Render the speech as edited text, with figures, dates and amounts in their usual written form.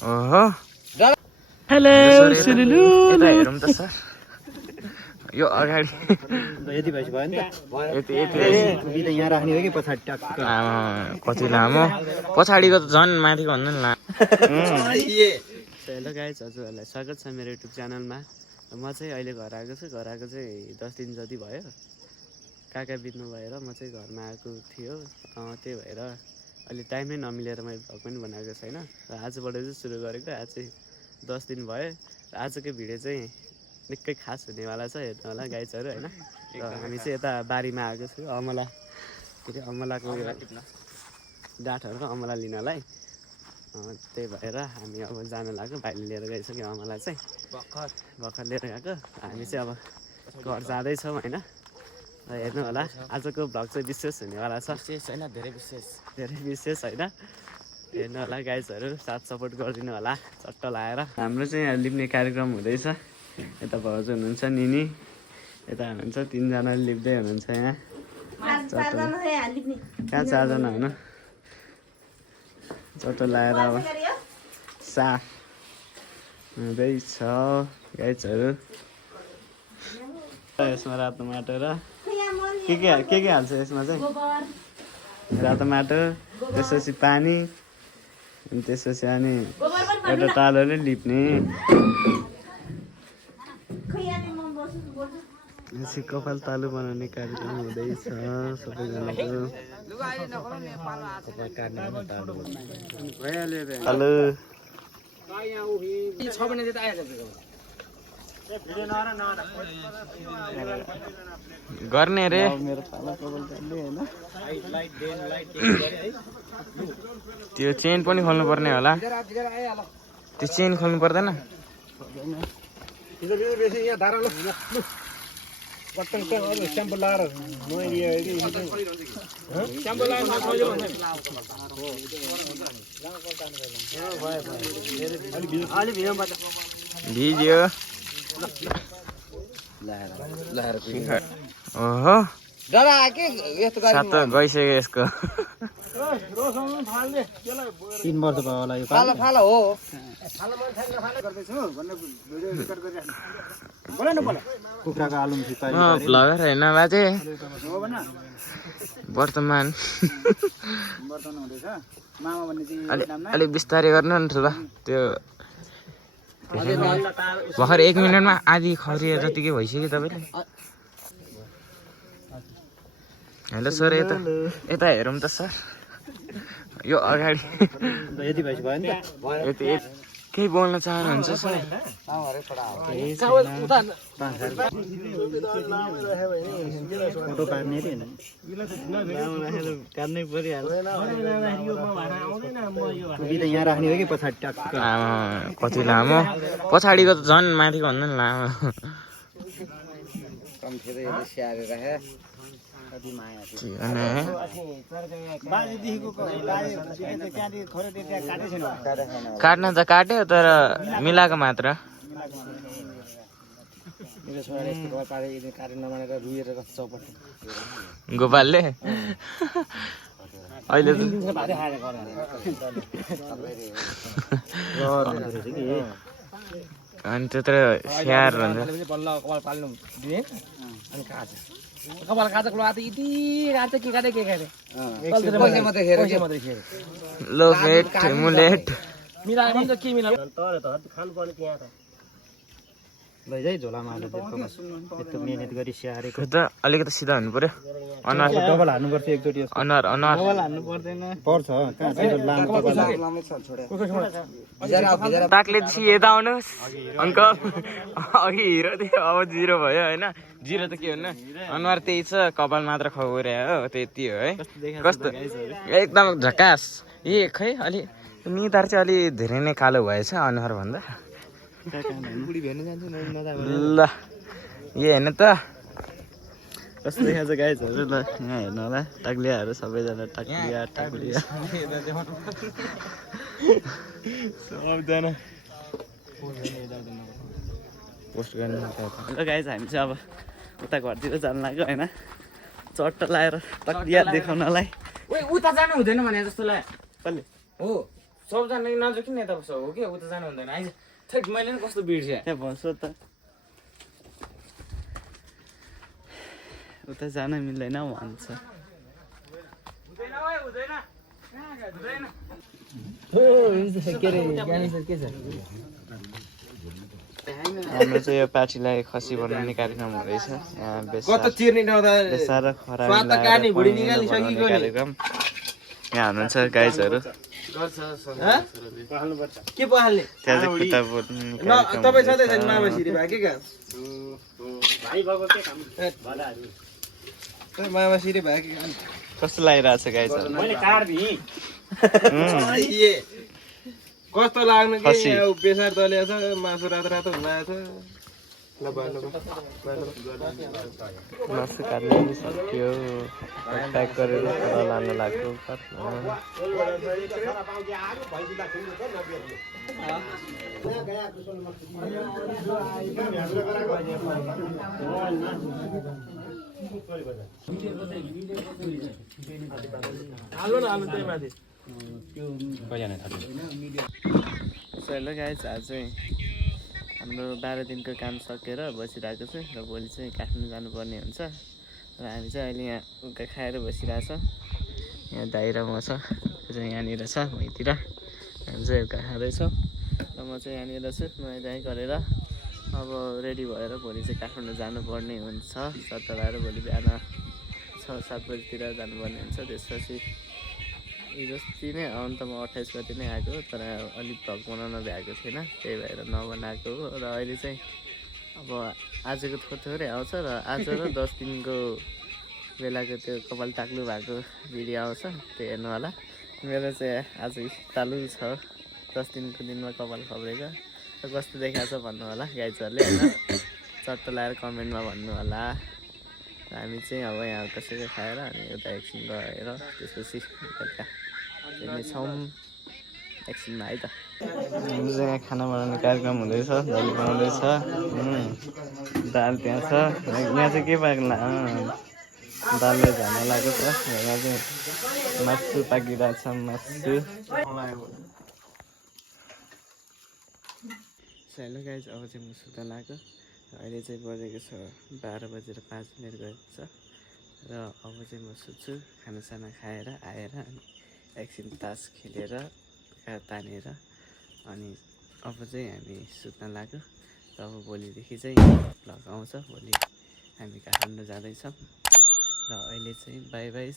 ओहो हेलो सुलुलु यता हेरौँ त सर यो अगाडि यति भएपछि भयो नि त यति यति टुपी त यहाँ राख्ने हो कि पछाडि टक्क कति लामो पछाडिको त झन् माथिको भन्दा नि हेलो गाइज हजुरहरूलाई स्वागत छ मेरो युट्युब च्यानलमा। म चाहिँ अहिले घर आएको छु। घर आएको चाहिँ 10 दिन जति भयो। काका बित्नु भएर म चाहिँ घरमा आएको थियो। त्यही भएर अहिले टाइमै नमिलेर मैले भ्लग पनि बनाएको छैन र आजबाट चाहिँ सुरु गरेको। आज चाहिँ 10 दिन भयो र आजको भिडियो चाहिँ निकै खास हुनेवाला छ, हेर्नु होला गाइजहरू होइन। र हामी चाहिँ यता बारीमा आएको छु अमला के अरे अमलाको डाँठहरू अमला लिनलाई। त्यही भएर हामी अब जान लाग्यो। भाइले लिएर गइसक्यो अमला चाहिँ भर्खर लिएर गएको। हामी चाहिँ अब घर जाँदैछौँ होइन। र हेर्नु होला आजको भ्लग चाहिँ विशेष हुनेवाला छ। विशेष होइन धेरै विशेष होइन। हेर्नु होला गाइजहरू, साथ सपोर्ट गरिदिनु होला चट्ट लाएर। हाम्रो चाहिँ यहाँ लिप्ने कार्यक्रम हुँदैछ। यता भाउजू हुनुहुन्छ, निनी यता हुनुहुन्छ, 3 जनाले लिप्दै हुनुहुन्छ। यहाँ कहाँ 4 जना हुनु चट्ट लाएर अब साफ हुँदैछ गाइजहरू। यसमा रातो माटो र के हाल्छ यसमा चाहिँ? रातो माटो, त्यसपछि पानी, अनि त्यसपछि अनि एउटा तालले लिप्ने। कपाल तालु बनाउने कार्यक्रम हुँदैछ सबैजनाको। हेलो गर्ने रे त्यो चेन पनि खोल्नु पर्ने होला। त्यो चेन खोल्नु पर्दैन? भिडियो ओहो सात गइसक्यो यसको। 3 वर्ष भयो होला यो कुखुराको आलु भ्लगर होइन बाजे वर्तमान। अलिक बिस्तारै गर्नु नि ठुलो त्यो भर्खर 1 मिनटमा आधी खरिया जतिकै भइसक्यो तपाईँले। हेलो सर यता हेरौँ त सर यो अगाडि यति भएपछि भयो नि त यति केही बोल्न चाहनुहुन्छ सर? फोटो पार्ने काट्नै परिहाल्छ। टुपी त यहाँ राख्ने हो कि पछाडि टक्क कति लामो पछाडिको त झन् माथिको भन्दा नि लामो। काट्न त काट्यो तर मिलाएको मात्र। गोपालले अहिले अनि त्यत्रो स्याहार भन्छ। कपाल काटेको लो आते इति काटे के काटे लो फेट मुलेट मिलाएर पनि त के मिलाएर तर त खानु पर्ने त्यहाँ त लैजाइ झोलामा हालेर यस्तो मेहनत गरी स्याहारेको त अलिकति सिधा हुनु पर्यो। अनुहार डबल हाल्नुपर्छ एकचोटि अनुहार डबल हाल्नु पर्दैन पर्छ कहाँ चाहिँ लामो ताकले यता आउनुहोस् अङ्कल। अघि हिरो थियो अब 0 भयो होइन। 0 त के भन्नु अनुहार त्यही छ, कपाल मात्र खौर्या हो त्यति हो है। कस्तो एकदम झकास। ए खै अलि निधार चाहिँ अलि धेरै नै कालो भएछ अनुहार भन्दा। ल यो हेर्नु त कस्तो देखाएको छ गाइजहरू। ल यहाँ हेर्नु होला टाक्लियाहरू सबैजना टाक्लिया सबजना पोस्ट गर्ने। ल गाइज हामी चाहिँ अब उता घरतिर जानु लाग्यो होइन। चट्ट लाएर टाक्लिया देखाउनलाई। उता जानु हुँदैन भने जस्तो लाग्यो। कसले? हो सबजना नजिक किन यता बस्छ हो कि उता जानु हुँदैन आइज थैट मैले नि कस्तो बिर्सेँ त्यहाँ बस्छ त उता जान मिल्दैन भन्छ हाम्रो चाहिँ यो पार्टीलाई खसी बनाउने कार्यक्रम हुँदैछ यहाँ बेसार खराबी कार्यक्रम यहाँ हुनुहुन्छ गाइजहरू के पहाल्ने त्यहाँ चाहिँ खुट्टा बोल्ने तपाईँ सधैँ मामासिरी भयो के मामासिरी भयो कि कस्तो लागिरहेछ गाइजहरू कस्तो लाग्नु कि बेसार दलिया छ मासु रातो रातो हुन आएको छ मासु काट्नु पनि सक्यो प्याक गरेर पर लान लाग्यो हेलो गाइज आज चाहिँ हाम्रो 12 दिनको काम सकेर बसिरहेको छु र भोलि चाहिँ काठमाडौँ जानुपर्ने हुन्छ र हामी चाहिँ अहिले यहाँ उका खाएर बसिरहेछ यहाँ दाइ र म छ चाहिँ यहाँनिर छ भुइँतिर हामी चाहिँ उका खाँदैछौँ र म चाहिँ यहाँनिर छु नुहाइ धुवाइ गरेर अब रेडी भएर भोलि चाहिँ काठमाडौँ जानुपर्ने हुन्छ सट्टा लगाएर भोलि बिहान 6-7 बजीतिर जानुपर्ने हुन्छ त्यसपछि हिजोस्ति नै अन्तमा 28 गति नै आएको तर अलिक भ्लग बनाउन भ्याएको थिएन त्यही भएर नबनाएको हो र अहिले चाहिँ अब आजको थोरै आउँछ र आज र 10 दिनको बेलाको त्यो कपाल टाक्नु भएको भिडियो आउँछ त्यो हेर्नु होला मेरो चाहिँ आज तालु छ 10 दिनको दिनमा कपाल खब्रेको र कस्तो देखाएको छ भन्नु होला गाइजहरूले होइन चट्ट लगाएर कमेन्टमा भन्नु होला हामी चाहिँ अब यहाँ कसैको खाएर अनि एउटा एकछिन गएर त्यसपछि बेलुका छौँ एकछिनमा है त हाम्रो चाहिँ यहाँ खाना बनाउने कार्यक्रम हुँदैछ दाल बनाउँदैछ दाल त्यहाँ छ यहाँ चाहिँ के पाक्ला दालले झान लागेको छ यहाँ चाहिँ मासु पाकिरहेको छ मासु हेलो गाइज अब चाहिँ म सुत्न लाग्यो अहिले चाहिँ बजेको छ 12 बजेर 5 मिनट गएको छ र अब चाहिँ म सुत्छु खानासाना खाएर आएर अनि एकछिन तास खेलेर तानेर अनि अब चाहिँ हामी सुत्न लाग्यो र अब भोलिदेखि चाहिँ भ्लग आउँछ भोलि हामी काठमाडौँ जाँदैछौँ र अहिले चाहिँ बाई बाई।